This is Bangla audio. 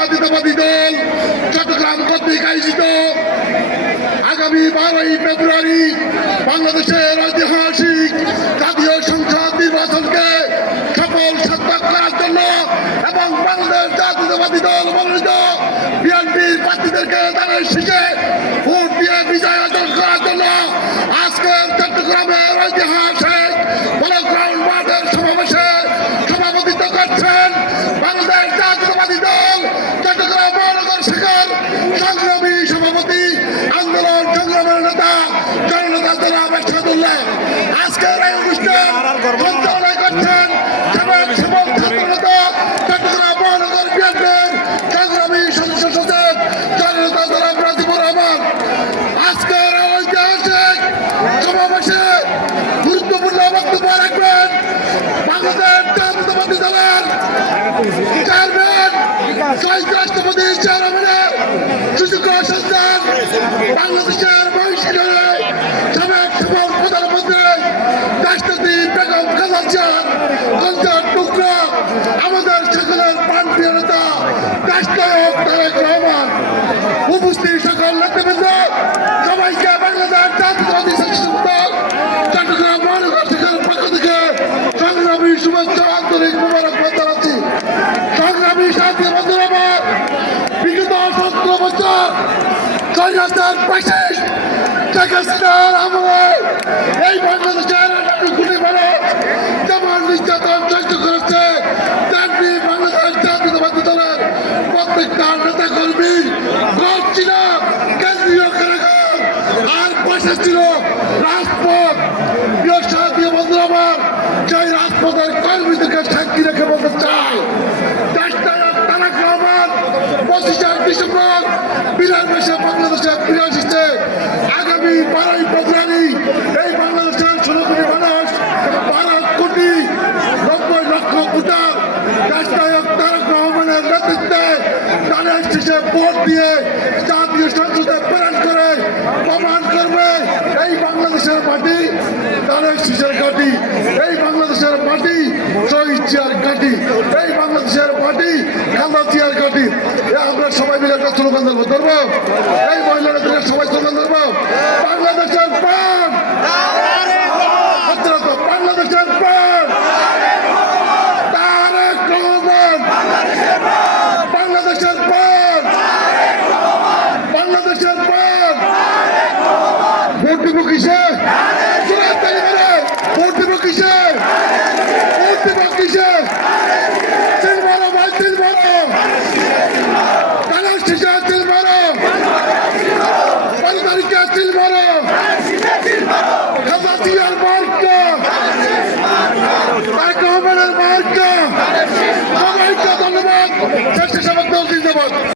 জাতীয়তাবাদী দল চট্টগ্রাম কর্তৃক আয়োজিত আগামী 12ই ফেব্রুয়ারি বাংলাদেশের ঐতিহাসিক জাতীয় সংসদ নির্বাচনকে সফল সার্থক করার জন্য এবং বাংলাদেশ জাতীয়তাবাদী দল মনোনীত বিএনপির প্রার্থীদেরকে তাদের শীষে ভোট দিয়ে বিজয় অর্জন করার জন্য আজকের চট্টগ্রামের ঐতিহাসিক গ্রাউন্ড মাঠের সমাবেশে সভাপতিত্ব করছেন বাংলাদেশ জাতীয়তাবাদী দল চট্টগ্রাম মহানগর শাখার সংগ্রামী সভাপতি আন্দোলন সংগ্রামের নেতা জননেতা জনাব এরশাদুল্লাহ। আজকের এই অনুষ্ঠান সঞ্চালনা করছেন সাবেক ছাত্রনেতা চট্টগ্রাম মহানগর বিএনপির সংগ্রামী সদস্য সচিব জননেতা জনাব রাজিবুর রহমান। আজকের ঐতিহাসিক সমাবেশে গুরুত্বপূর্ণ বক্তব্য রাখবেন বাংলাদেশ জাতীয়তাবাদী দলের চেয়ারম্যান শহীদ রাষ্ট্রপতি চেয়ারম্যানের সুযোগ্য সন্তান বাংলাদেশের মহিষীরে সাবেক সফল প্রধানমন্ত্রী রাষ্ট্রপতি বেগম খালেদা জিয়ার কলজার টুকরা আমাদের সকলের প্রাণপ্রিয় নেতা রাষ্ট্রনায়ক তারেক রহমান। উপস্থিত সকল নেতৃবৃন্দ সবাইকে বাংলাদেশ জাতীয়তাবাদী দল চট্টগ্রাম মহানগর শাখার পক্ষ থেকে সংগ্রামী শুভেচ্ছা আন্তরিক মোবারকবাদ জানাচ্ছি। সংগ্রামী সাথী বন্ধুরা, বিগত 17 বছর স্বৈরাচার ফ্যাসিস্ট শেখ হাসিনার আমলে এই বাংলাদেশের কোটি মানুষ যেমন নির্যাতন সহ্য করেছে, তেমনি বাংলাদেশ জাতীয়তাবাদী দলের প্রত্যেকটা নেতা কর্মী ঘর ছিল কেন্দ্রীয় কারাগার আর পয়সা ছিল রাজপথ। প্রিয় সাথী বন্ধুরা, আমার সেই রাজপথের কর্মীদেরকে সাক্ষী রেখে বলতে চাই, রাষ্ট্রনায়ক তারেক রহমান 25 ডিসেম্বর বিরাট মাসে বাংলাদেশে ফিরে আসছে। আগামী 12ই ফেব্রুয়ারি এই বাংলাদেশের 16 কোটি মানুষ 12 কোটি 90 লক্ষ ভোটার রাষ্ট্রনায়ক তারেক রহমানের নেতৃত্বে তাদের শেষে ভোট দিয়ে জাতীয় সংসদে প্রেরণ করে প্রমাণ করবে এই বাংলাদেশের মাটি তারেক শীষের ঘাঁটি, এই বাংলাদেশের মাটি শহীদ জিয়ার ঘাঁটি, এই বাংলাদেশের মাটি খালেদা জিয়ার ঘাঁটি। আমরা সবাই মিলে একটা স্লোগান ধরবো, এই মহিলারা সবাই স্লোগান ধরবো, বাংলাদেশের প্রাণ, বাংলাদেশের প্রাণ তারেক রহমান, বাংলাদেশের প্রাণ, বাংলাদেশের প্রাণ। ভোট দিব কিসে? ভোট দিব কিসে? ভোট দিব কিসে? তিল মারো ভাই, তিল মারো, কালার শিশা তিল মারো, 12 তারিখে তিল মারো, খালেদা জিয়ার